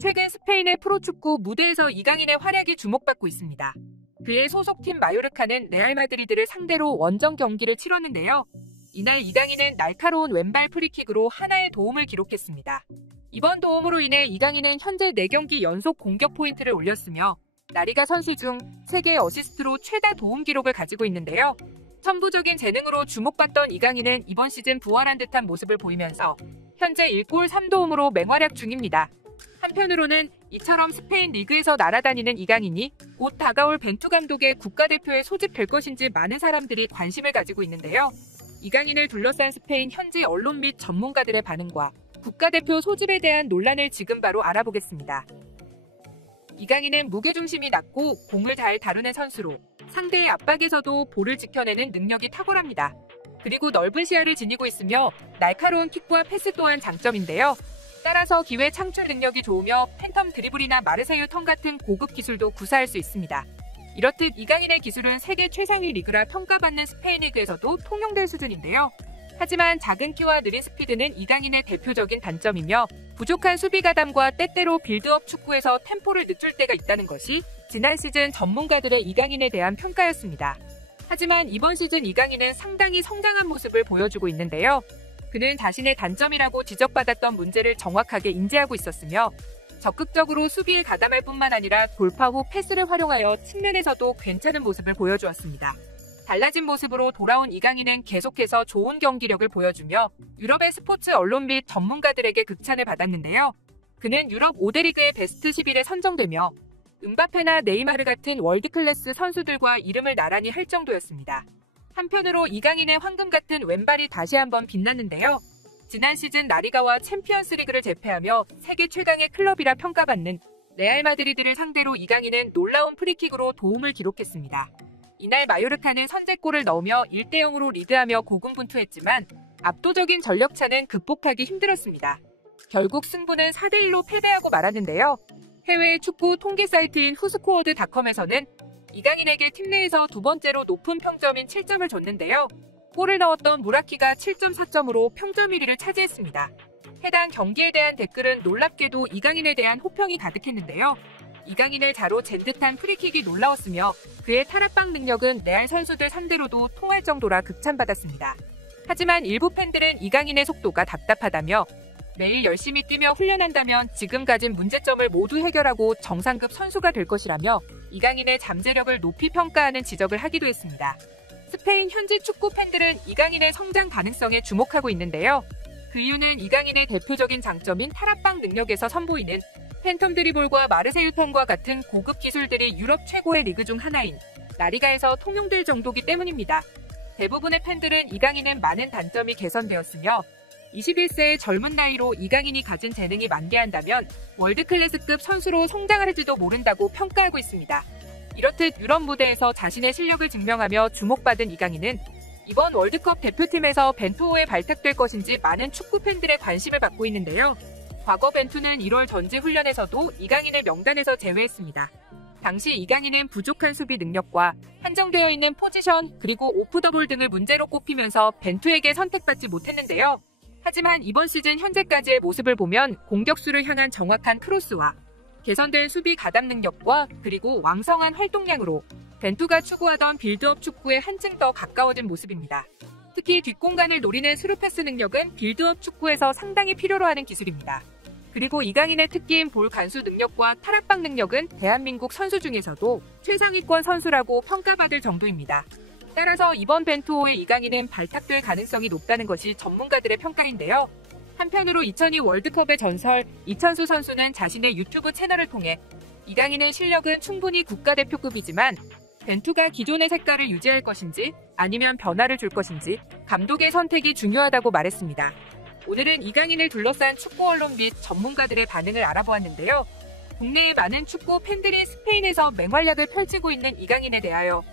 최근 스페인의 프로축구 무대에서 이강인의 활약이 주목받고 있습니다. 그의 소속팀 마요르카는 레알 마드리드를 상대로 원정 경기를 치렀는데요. 이날 이강인은 날카로운 왼발 프리킥으로 하나의 도움을 기록했습니다. 이번 도움으로 인해 이강인은 현재 4경기 연속 공격 포인트를 올렸으며 라리가 선수 중 세계 어시스트로 최다 도움 기록을 가지고 있는데요. 천부적인 재능으로 주목받던 이강인은 이번 시즌 부활한 듯한 모습을 보이면서 현재 1골 3도움으로 맹활약 중입니다. 한편으로는 이처럼 스페인 리그에서 날아다니는 이강인이 곧 다가올 벤투 감독의 국가대표에 소집될 것인지 많은 사람들이 관심을 가지고 있는데요. 이강인을 둘러싼 스페인 현지 언론 및 전문가들의 반응과 국가대표 소집에 대한 논란을 지금 바로 알아보겠습니다. 이강인은 무게중심이 낮고 공을 잘 다루는 선수로 상대의 압박에서도 볼을 지켜내는 능력이 탁월합니다. 그리고 넓은 시야를 지니고 있으며 날카로운 킥과 패스 또한 장점인데요. 따라서 기회 창출 능력이 좋으며 팬텀 드리블이나 마르세유 턴 같은 고급 기술도 구사할 수 있습니다. 이렇듯 이강인의 기술은 세계 최상위 리그라 평가받는 스페인 리그에서도 통용될 수준인데요. 하지만 작은 키와 느린 스피드는 이강인의 대표적인 단점이며 부족한 수비 가담과 때때로 빌드업 축구에서 템포를 늦출 때가 있다는 것이 지난 시즌 전문가들의 이강인에 대한 평가였습니다. 하지만 이번 시즌 이강인은 상당히 성장한 모습을 보여주고 있는데요. 그는 자신의 단점이라고 지적받았던 문제를 정확하게 인지하고 있었으며 적극적으로 수비에 가담할 뿐만 아니라 돌파 후 패스를 활용하여 측면에서도 괜찮은 모습을 보여주었습니다. 달라진 모습으로 돌아온 이강인은 계속해서 좋은 경기력을 보여주며 유럽의 스포츠 언론 및 전문가들에게 극찬을 받았는데요. 그는 유럽 5대 리그의 베스트 11에 선정되며 음바페나 네이마르 같은 월드클래스 선수들과 이름을 나란히 할 정도였습니다. 한편으로 이강인의 황금 같은 왼발이 다시 한번 빛났는데요. 지난 시즌 라리가와 챔피언스 리그를 제패하며 세계 최강의 클럽이라 평가받는 레알 마드리드를 상대로 이강인은 놀라운 프리킥으로 도움을 기록했습니다. 이날 마요르카는 선제골을 넣으며 1대0으로 리드하며 고군분투했지만 압도적인 전력차는 극복하기 힘들었습니다. 결국 승부는 4대1로 패배하고 말았는데요. 해외 축구 통계 사이트인 후스코어드닷컴에서는 이강인에게 팀 내에서 두 번째로 높은 평점인 7점을 줬는데요. 골을 넣었던 무라키가 7.4점으로 평점 1위를 차지했습니다. 해당 경기에 대한 댓글은 놀랍게도 이강인에 대한 호평이 가득했는데요. 이강인을 자로 잰 듯한 프리킥이 놀라웠으며 그의 탈압박 능력은 레알 선수들 상대로도 통할 정도라 극찬받았습니다. 하지만 일부 팬들은 이강인의 속도가 답답하다며 매일 열심히 뛰며 훈련한다면 지금 가진 문제점을 모두 해결하고 정상급 선수가 될 것이라며 이강인의 잠재력을 높이 평가하는 지적을 하기도 했습니다. 스페인 현지 축구 팬들은 이강인의 성장 가능성에 주목하고 있는데요. 그 이유는 이강인의 대표적인 장점인 탈압박 능력에서 선보이는 팬텀 드리블과 마르세유 턴과 같은 고급 기술들이 유럽 최고의 리그 중 하나인 라리가에서 통용될 정도기 때문입니다. 대부분의 팬들은 이강인은 많은 단점이 개선되었으며 21세의 젊은 나이로 이강인이 가진 재능이 만개한다면 월드클래스급 선수로 성장할지도 모른다고 평가하고 있습니다. 이렇듯 유럽 무대에서 자신의 실력을 증명하며 주목받은 이강인은 이번 월드컵 대표팀에서 벤투호에 발탁될 것인지 많은 축구 팬들의 관심을 받고 있는데요. 과거 벤투는 1월 전지훈련에서도 이강인을 명단에서 제외했습니다. 당시 이강인은 부족한 수비 능력과 한정되어 있는 포지션 그리고 오프더볼 등을 문제로 꼽히면서 벤투에게 선택받지 못했는데요. 하지만 이번 시즌 현재까지의 모습을 보면 공격수를 향한 정확한 크로스와 개선된 수비 가담 능력과 그리고 왕성한 활동량으로 벤투가 추구하던 빌드업 축구에 한층 더 가까워진 모습입니다. 특히 뒷공간을 노리는 스루패스 능력은 빌드업 축구에서 상당히 필요로 하는 기술입니다. 그리고 이강인의 특기인 볼 간수 능력과 탈압박 능력은 대한민국 선수 중에서도 최상위권 선수라고 평가받을 정도입니다. 따라서 이번 벤투호의 이강인은 발탁될 가능성이 높다는 것이 전문가들의 평가인데요. 한편으로 2002 월드컵의 전설 이천수 선수는 자신의 유튜브 채널을 통해 이강인의 실력은 충분히 국가대표급이지만 벤투가 기존의 색깔을 유지할 것인지 아니면 변화를 줄 것인지 감독의 선택이 중요하다고 말했습니다. 오늘은 이강인을 둘러싼 축구 언론 및 전문가들의 반응을 알아보았는데요. 국내의 많은 축구 팬들이 스페인에서 맹활약을 펼치고 있는 이강인에 대하여